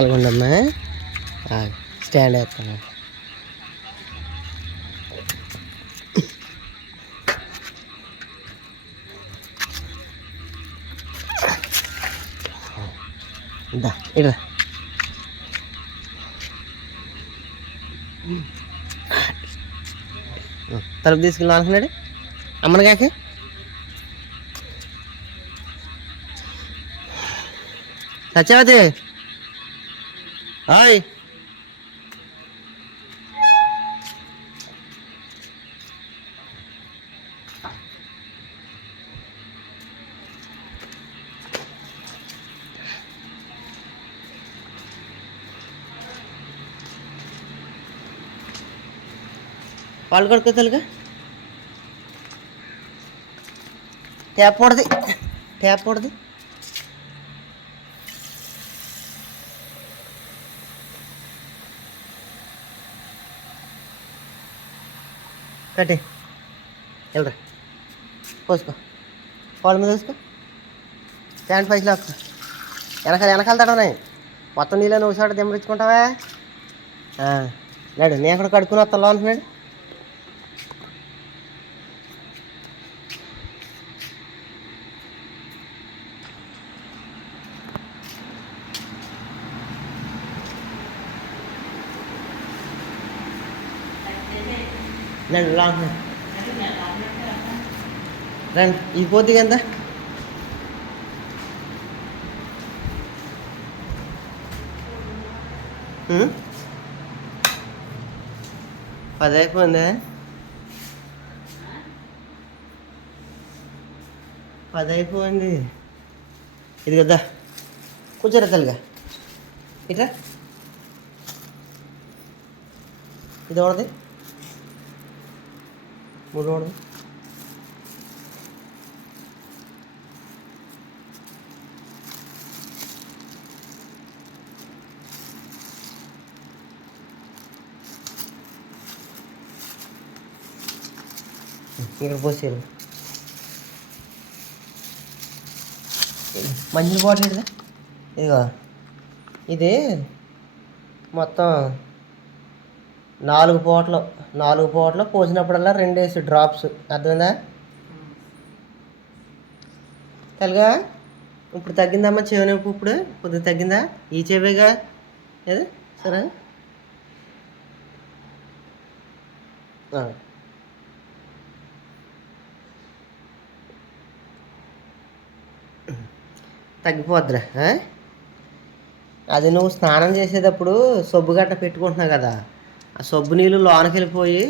అలాగుండమ్మా stand వేస్తాను ఇదా ఇడా తలుపు తీసుకెళ్ళి అనుకున్నాడు అమ్మని కాక. సత్యవతి. హాయ్ పాలు కొడుకో తెలుగా ట్యాప్ పొడది ట్యాప్ పొడది కట్టే. వెళ్ళరా. పోసుకో. వాళ్ళ మీద వేసుకో ప్యాంట్ పైసలు లాక్కో. వెనకాల వెనకాల తడవనాయి మొత్తం నీళ్ళు ఒకసారి దిమ్మరించుకుంటావా లేడు నేను ఎక్కడ కడుక్కుని వస్తాను అంటున్నాడు రండి లాంగ్ రండి ఈ పోతే ఎంత పది అయిపోయింది పది అయిపోయింది ఇది కదా కూర్చోరా తల్లిగా ఇట్రా ఇది ఎవరిది మూడు మంచి ఇక్కడ పోసారు బాటిల్ ఇదిగో ఇది మొత్తం నాలుగు పూటలు నాలుగు పూటలు పోసినప్పుడల్లా రెండేసి డ్రాప్స్ అర్థమైందా? తెలుగా? ఇప్పుడు తగ్గిందమ్మా చెవి నొప్పి ఇప్పుడు? కొద్దిగా తగ్గిందా? ఈ చెవేగా? ఏది? సరే. తగ్గిపోద్దిరా అది నువ్వు స్నానం చేసేటప్పుడు సబ్బు గట్ట పెట్టుకుంటున్నావు కదా. ఆ సబ్బు నీళ్ళు లోనకి వెళ్ళిపోయి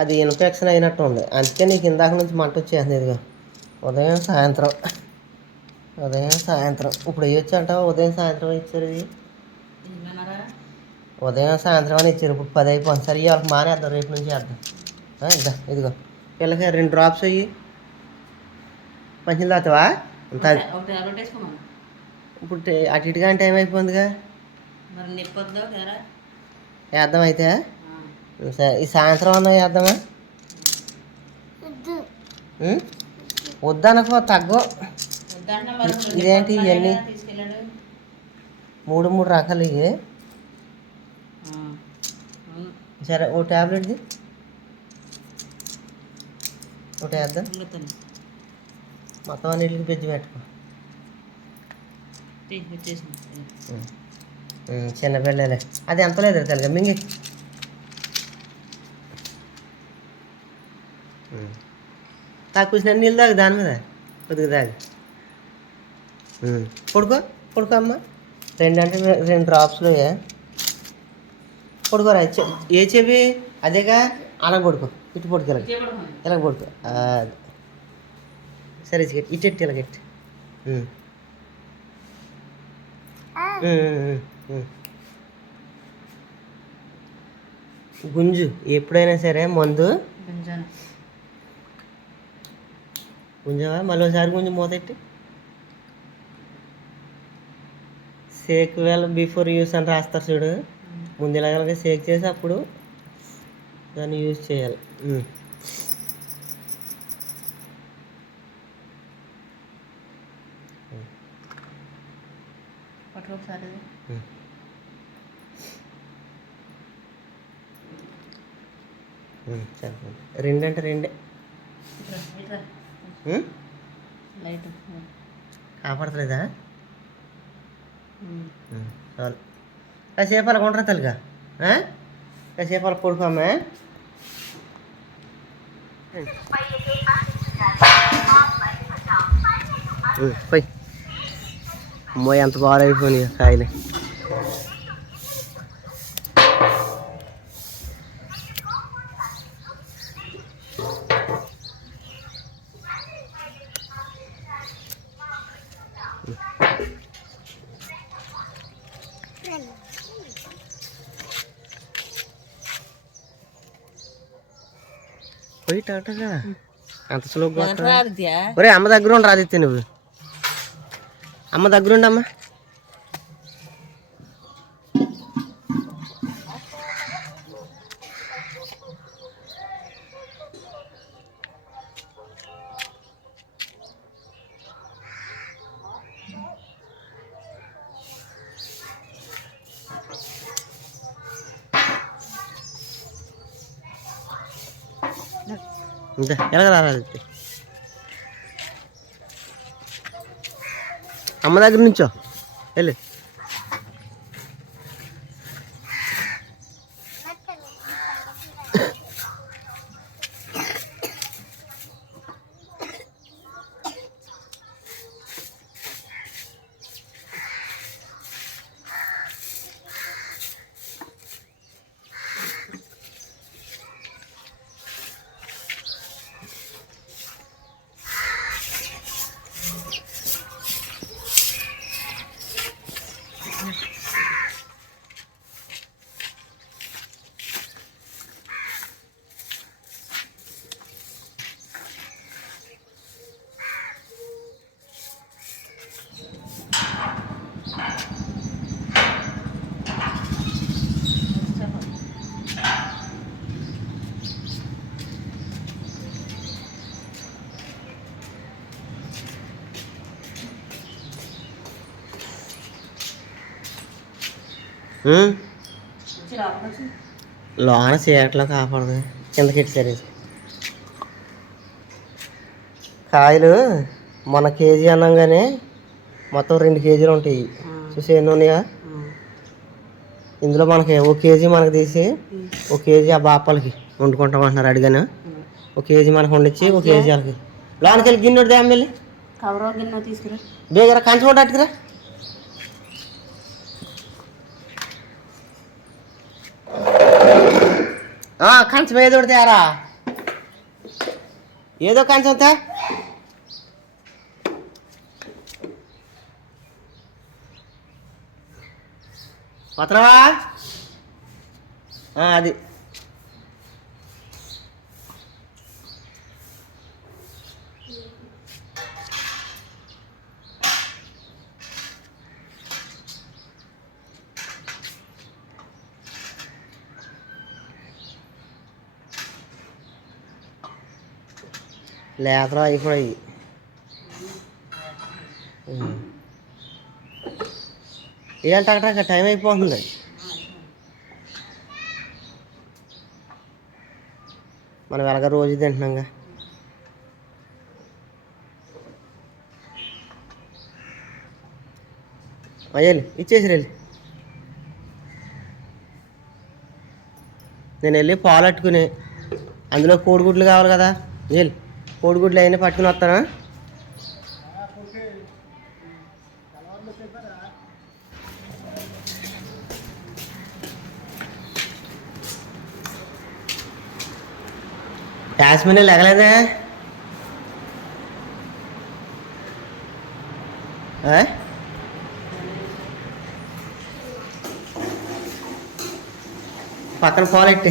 అది ఇన్ఫెక్షన్ అయినట్టు ఉంది. అందుకే నీకు ఇందాక నుంచి మంట వచ్చేస్తుంది ఇదిగో. ఉదయం సాయంత్రం. ఉదయం సాయంత్రం. ఇప్పుడు వేయొచ్చు అంటావా? ఉదయం సాయంత్రం ఇచ్చారు ఇది? ఉదయం సాయంత్రం అని ఇచ్చారు. ఇప్పుడు పది అయిపోయింది. సరే వాళ్ళకి మానేద్దాం. రేపు నుంచి వేద్దాం ఇద్దా ఇదిగో పిల్లకి రెండు డ్రాప్స్ అయ్యి మంచిది వేసుకోమను. ఇప్పుడు అటు ఇటుగా టైం అయిపోయిందిగా మరి వద్దా అయితే సరే ఈ సాయంత్రం అన్న వేద్దామా? వద్దనకో తగ్గో ఇదేంటి ఇవన్నీ? మూడు మూడు రకాలు ఇవి. సరే ఓ ట్యాబ్లెట్ది ఒకటి వేద్దాం. మొత్తం అన్నిటికి పెంచి పెట్టుకో తీ, వచ్చేసింది ఉం. ఉం, చిన్న పిల్లలే. అది ఎంత లేదు తెలుగా మింగి. తాకు నీళ్ళు తాగు దాని మీద. కొద్దిగా తాగు. పడుకో పడుకో అమ్మ. రెండు అంటే రెండు డ్రాప్స్లో పడుకోరా ఏ చెవి? అదేగా? అలా పడుకో. ఇటు పడుకో ఇలాగ. చేపడుకోండి. ఇలా పడుకో. ఆ, సరే ఇటు ఇటు ఉం, ఉం. గుంజు ఎప్పుడైనా సరే మందు. గుంజాను. గుంజవా? మళ్ళీ ఒకసారి గుంజు మూతెట్టి సేక్ వెల్ బిఫోర్ యూస్ అని రాస్తారు చూడు. ముందు ఇలాగ సేక్ చేసి అప్పుడు దాన్ని యూజ్ చేయాలి ఉమ్. పట్టుకో ఒకసారి ఇది. ఉమ్, సరిపోయింది రెండు. అంటే రెండే కాపాడతలేదా? చాలు. కాసేపు అలా ఉంటారా తల్లిగా? కాసేపు అలా ఉమ్, పోయి. అమ్మో ఎంత బాగా అయిపోయినాయి కాయలు. అంత ఆదిత్య ఒరే అమ్మ దగ్గర ఉండి రాదిత్య నువ్వు. అమ్మ దగ్గర ఉండమ్మా ఇంకా ఎలాగ రాదిత్య అమ్మ దగ్గర నుంచో వెళ్ళి లోన చీకట్లో కాపాడదు కిందకి సరే కాయలు మన కేజీ అన్నంగానే మొత్తం రెండు కేజీలు ఉంటాయి. చూసి ఎన్ని ఉన్నాయా? ఇందులో మనకి ఒక కేజీ మనకు తీసి ఒక కేజీ ఆ బాపాలకి వండుకుంటామంటున్నారు అడిగాను. ఒక కేజీ మనకు వండించి ఒక కేజీ వాళ్ళకి. లోనికి వెళ్ళి గిన్నె దే అమ్మెల్లి కవర్ గిన్నె తీసుకురా. బేగరా కంచి కొట్టట్టుకురా కంచం ఏదో ఒకటి తేరా ఏదో కంచం తే. పత్రవా అది. లేతరా అయిపోయి ఏంటి అక్కడ టైం అయిపోతుంది మనం ఎలాగ రోజు తింటున్నాంగా అయ్యాలి ఇచ్చేసి వెళ్ళి నేను వెళ్ళి పాలు అందులో కోడిగుడ్లు కావాలి కదా వెళ్ళి కోడిగుడ్లు అయినా పట్టుకుని వస్తానా యాస్మిన్ లెగలేదే? ఆ? పక్కన పాలెట్టి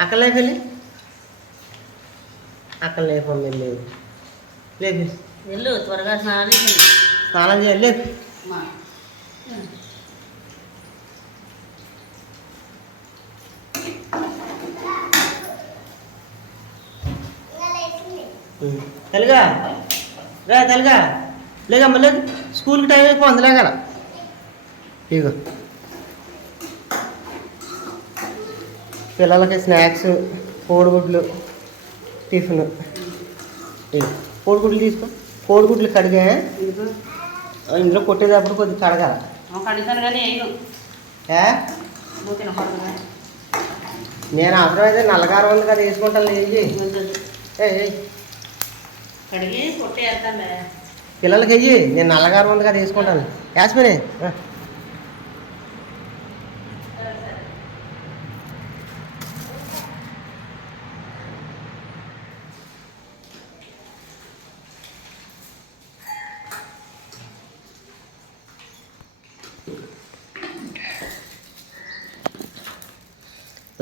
అక్కడ లేపి అక్కడ లేపమ్మ లేదు లేపి. వెళ్ళు త్వరగా స్నానం. స్నానం చేయాలి లేపి. అమ్మా. తెలుగా రా తెలుగా లేకమ్మ లేదు స్కూల్కి టైం అయిపోయింది లేగల ఇగో. పిల్లలకి స్నాక్స్ కోడిగుడ్లు టిఫిన్. కోడిగుడ్లు తీసుకో. కోడిగుడ్లు కడిగా. ఇందులో కొట్టేటప్పుడు కొద్దిగా కడగాల. నేను అవసరమైతే నల్లగారం ఉంది కదా వేసుకుంటాను లేచి పిల్లలకి వెయ్యి నేను నల్లగారం ఉంది కదా వేసుకుంటాను. యాస్మినే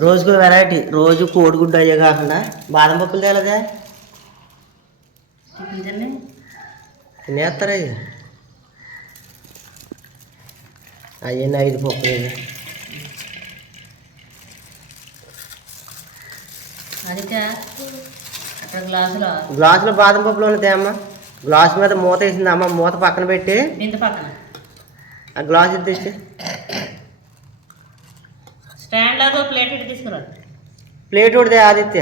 రోజుకు వెరైటీ రోజు కోడిగుడ్డు అయ్యే కాకుండా బాదం పప్పులు తేలదే? తినేస్తారా ఇవి అవన్నీ ఐదు పప్పులు అక్కడ గ్లాసులో. గ్లాసులో బాదం పప్పులు ఉన్నాయి అమ్మ గ్లాస్ మీద మూత వేసింది అమ్మ మూత పక్కన పెట్టి ఆ గ్లాస్ ఇది తెచ్చి స్టాండ్ లాగా ప్లేట్ ఇటు తీసుకురా ప్లేట్ ఒకటి ఆదిత్య.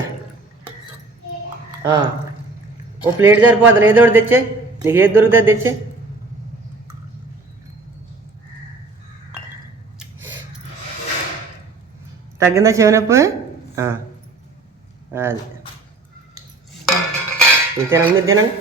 ఓ ప్లేట్ సరిపోతుంది ఏదో ఒకటి తెచ్చే. నీకు ఏది దొరుకుతుంది తెచ్చే. తగ్గిందా చెవినప్పు? అది. ఇది తినండి మీరు తినండి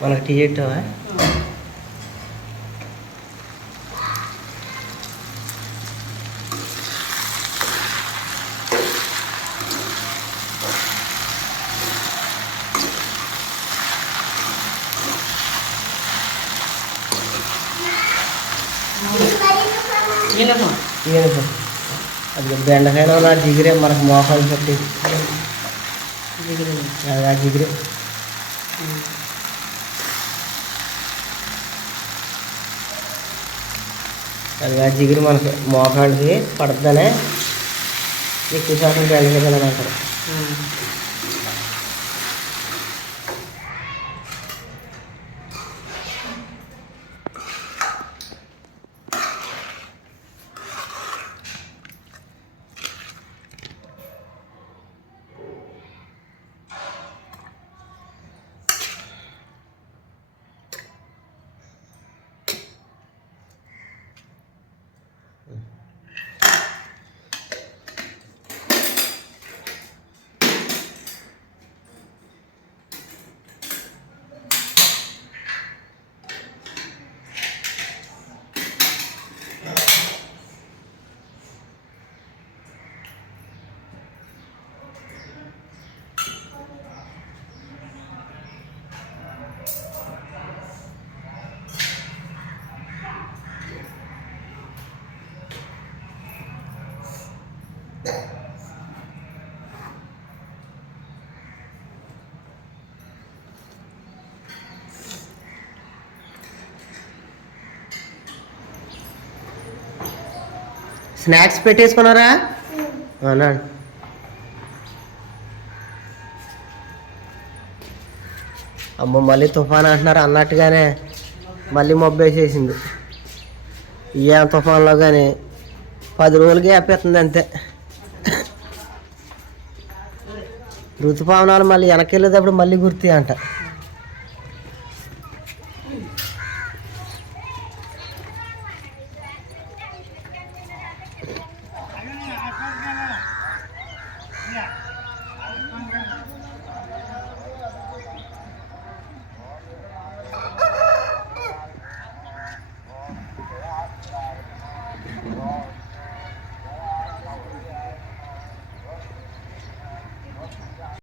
మనకు టీ పెట్టావా ఇదేనుకో అది బెండకాయలో నా జిగిరే మనకు మోకాలు పెట్టి అది ఆ జిగిరే. అది ఆ జిగిరి మనకి మోకాళ్ళకి పడద్దనే ఎక్కువ శాతం బెండకాయ అంటారు. స్నాక్స్ పెట్టేసుకున్నారా? అవునా అమ్మ మళ్ళీ తుఫాన్ అంటున్నారు అన్నట్టుగానే మళ్ళీ మబ్బు వేసేసింది ఏ తుఫాన్లో కానీ పది రోజులకి ఆపేస్తుంది అంతే. ఋతుపవనాలు మళ్ళీ వెనక్కి వెళ్ళేటప్పుడు మళ్ళీ గుర్తి అంట